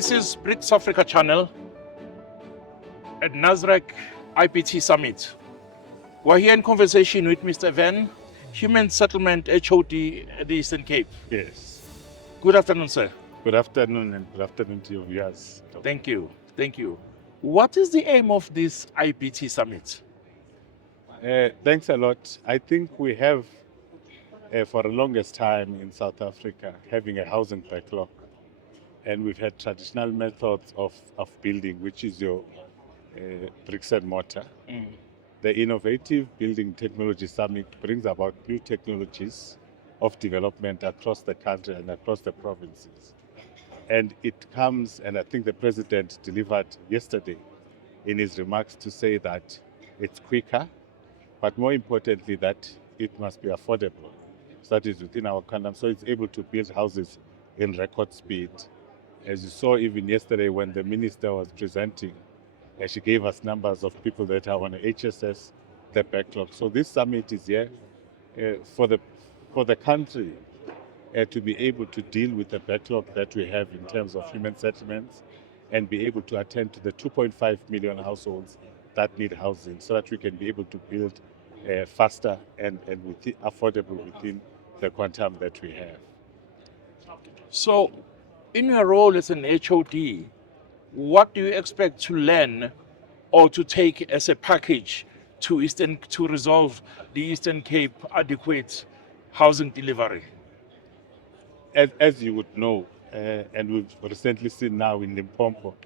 This is BRICS Africa Channel at NASREC IBT Summit. We're here in conversation with Mr. Venn, Human Settlement HOD at the Eastern Cape. Yes. Good afternoon, sir. Good afternoon and good afternoon to your viewers. Thank you. Thank you. What is the aim of this IBT Summit? Thanks a lot. I think we have, for the longest time in South Africa, having a housing backlog. And we've had traditional methods of building, which is your bricks and mortar. The Innovative Building Technology Summit brings about new technologies of development across the country and across the provinces. And it comes, and I think the President delivered yesterday in his remarks to say that it's quicker, but more importantly that it must be affordable. So that is within our quantum, so it's able to build houses in record speed. As you saw even yesterday when the minister was presenting, she gave us numbers of people that are on the HSS, the backlog. So this summit is here for the country to be able to deal with the backlog that we have in terms of human settlements and be able to attend to the 2.5 million households that need housing so that we can be able to build faster and affordable within the quantum that we have. So, in your role as an HOD, what do you expect to learn or to take as a package to resolve the Eastern Cape adequate housing delivery? As you would know, and we've recently seen now in Limpopo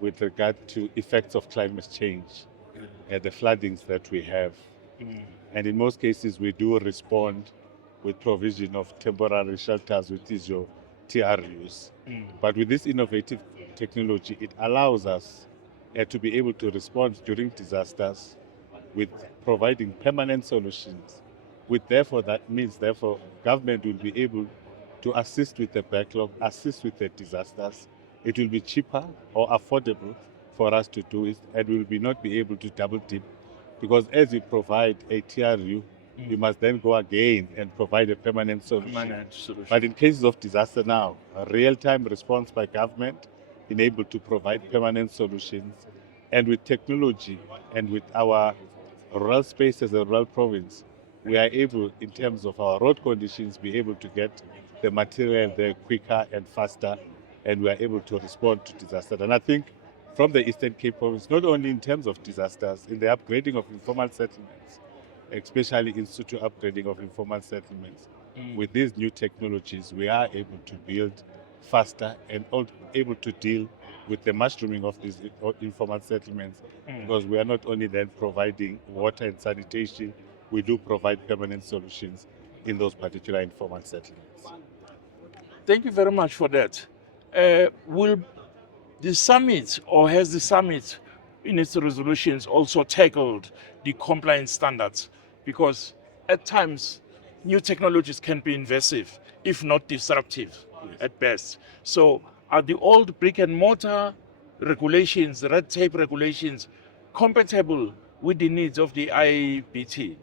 with regard to effects of climate change, the floodings that we have. And in most cases, we do respond with provision of temporary shelters, which is your TRUs. But with this innovative technology, it allows us to be able to respond during disasters with providing permanent solutions. That means government will be able to assist with the backlog, assist with the disasters. It will be cheaper or affordable for us to do it, and we will not be able to double dip, because as you provide a TRU, you must then go again and provide a permanent solution. But in cases of disaster now, a real-time response by government, being able to provide permanent solutions, and with technology and with our rural space as a rural province, we are able, in terms of our road conditions, be able to get the material there quicker and faster, and we are able to respond to disaster. And I think from the Eastern Cape province, not only in terms of disasters, in the upgrading of informal settlements, especially in situ upgrading of informal settlements, with these new technologies, we are able to build faster and able to deal with the mushrooming of these informal settlements, because we are not only then providing water and sanitation, we do provide permanent solutions in those particular informal settlements. Thank you very much for that. Will the summit, or has the summit in its resolutions also tackled the compliance standards? Because at times, new technologies can be invasive, if not disruptive at best. So are the old brick and mortar regulations, red tape regulations, compatible with the needs of the IBT?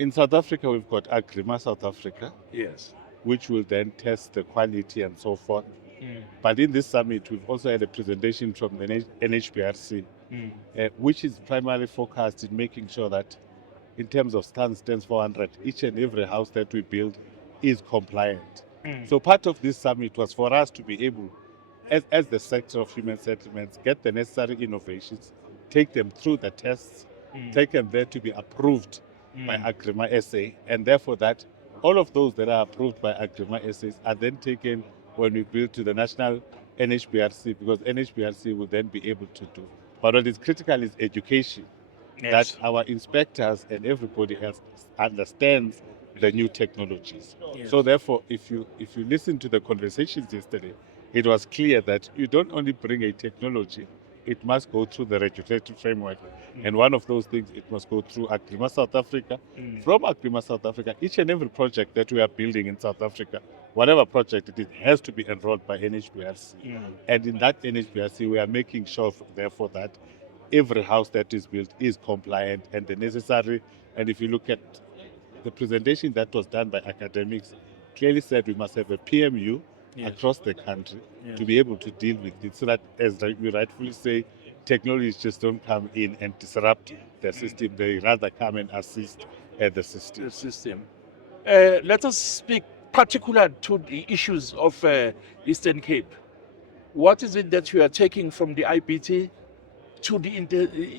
In South Africa, we've got AGRIMA South Africa, Yes. which will then test the quality and so forth. But in this summit, we've also had a presentation from the NHBRC, which is primarily focused in making sure that in terms of stands 400, each and every house that we build is compliant. So part of this summit was for us to be able, as the sector of human settlements, get the necessary innovations, take them through the tests, take them there to be approved by AGRIMA SA, and therefore that all of those that are approved by AGRIMA SAs are then taken when we build to the national NHBRC, because NHBRC will then be able to do. But what is critical is education, that our inspectors and everybody else understands the new technologies. So therefore, if you listen to the conversations yesterday, it was clear that you don't only bring a technology, it must go through the regulatory framework. And one of those things, it must go through AGRIMA South Africa. From AGRIMA South Africa, each and every project that we are building in South Africa, whatever project it is, has to be enrolled by NHBRC. And in that NHBRC, we are making sure, therefore, that every house that is built is compliant and the necessary. And if you look at the presentation that was done by academics, clearly said we must have a PMU, Yes. across the country Yes. to be able to deal with it, so that, as we rightfully say, technologies just don't come in and disrupt the system. They rather come and assist the system. The system. Let us speak particular to the issues of Eastern Cape. What is it that you are taking from the IBT to the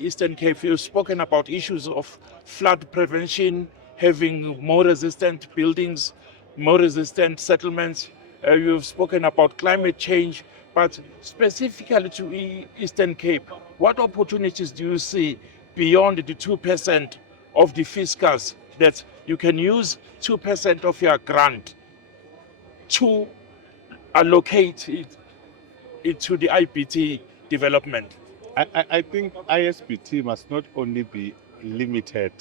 Eastern Cape? You've spoken about issues of flood prevention, having more resistant buildings, more resistant settlements. You've spoken about climate change, but specifically to Eastern Cape, what opportunities do you see beyond the 2% of the fiscals that you can use 2% of your grant to allocate it to the IBT development? I think ISBT must not only be limited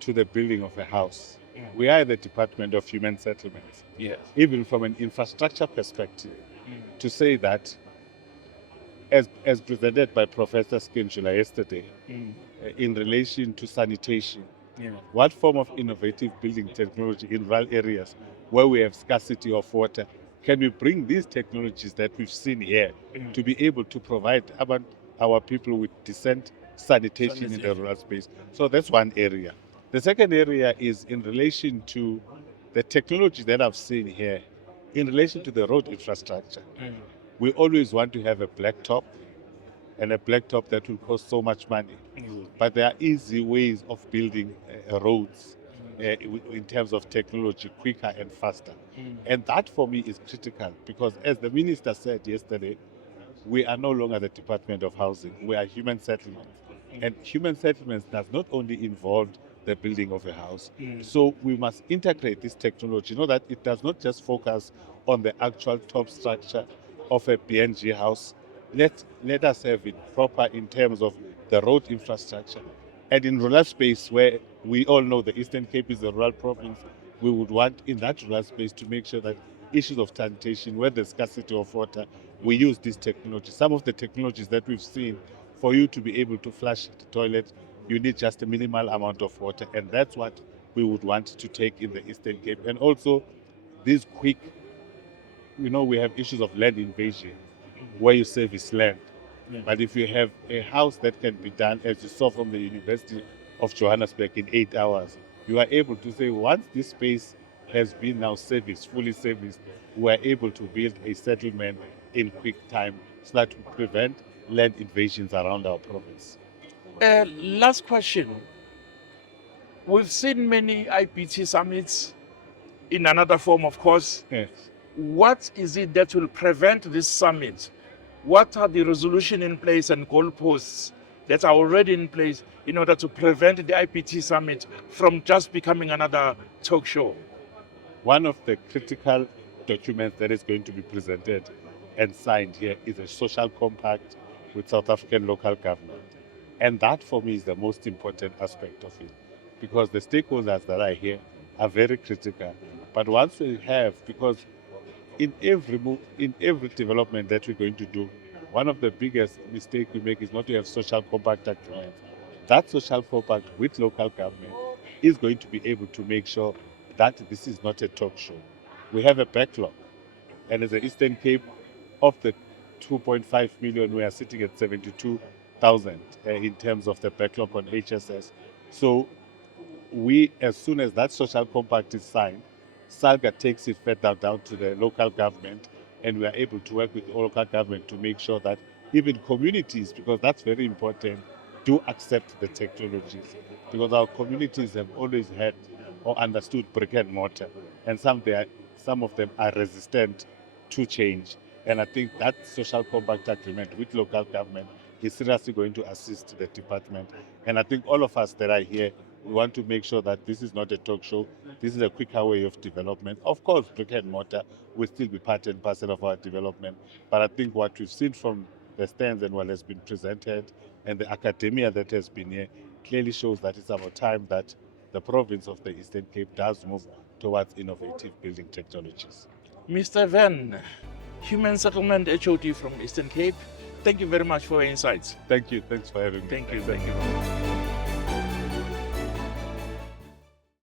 to the building of a house. We are the Department of Human Settlements. Yes. Even from an infrastructure perspective, to say that, as presented by Professor Skinjula yesterday, in relation to sanitation, Yeah. what form of innovative building technology in rural areas where we have scarcity of water can we bring these technologies that we've seen here to be able to provide our people with decent sanitation in the rural space? So that's one area. The second area is in relation to the technology that I've seen here in relation to the road infrastructure. We always want to have a blacktop, and a blacktop that will cost so much money. But there are easy ways of building roads in terms of technology, quicker and faster. And that for me is critical, because as the minister said yesterday, we are no longer the Department of Housing, we are human settlements. And human settlements does not only involve the building of a house. So we must integrate this technology, that it does not just focus on the actual top structure of a BNG house. Let us have it proper in terms of the road infrastructure. And in rural space, where we all know the Eastern Cape is a rural province, we would want in that rural space to make sure that issues of sanitation, where there's scarcity of water, we use this technology. Some of the technologies that we've seen, for you to be able to flush the toilet, you need just a minimal amount of water, and that's what we would want to take in the Eastern Cape. And also, these quick, we have issues of land invasion, where you service land. But if you have a house that can be done, as you saw from the University of Johannesburg, in 8 hours, you are able to say, once this space has been now serviced, fully serviced, we are able to build a settlement in quick time, so that we prevent land invasions around our province. Last question. We've seen many IBT summits in another form, of course. Yes. What is it that will prevent this summit? What are the resolutions in place and goalposts that are already in place in order to prevent the IBT summit from just becoming another talk show? One of the critical documents that is going to be presented and signed here is a social compact with South African local government. And that, for me, is the most important aspect of it, because the stakeholders that are here are very critical. But once we have, because in every development that we're going to do, one of the biggest mistakes we make is not to have social compact agreements. That social compact with local government is going to be able to make sure that this is not a talk show. We have a backlog, and as the Eastern Cape, of the 2.5 million, we are sitting at 72,000 in terms of the backlog on HSS. So we, as soon as that social compact is signed, SALGA takes it further down to the local government, and we are able to work with the local government to make sure that even communities, because that's very important, do accept the technologies. Because our communities have always had or understood brick and mortar, and some of them are resistant to change. And I think that social compact agreement with local government is seriously going to assist the department. And I think all of us that are here, we want to make sure that this is not a talk show. This is a quicker way of development. Of course, brick and mortar will still be part and parcel of our development. But I think what we've seen from the stands and what has been presented and the academia that has been here clearly shows that it's about time that the province of the Eastern Cape does move towards innovative building technologies. Mr. Venn, Human Settlement HOD from Eastern Cape, thank you very much for your insights. Thank you. Thanks for having me. Thank you.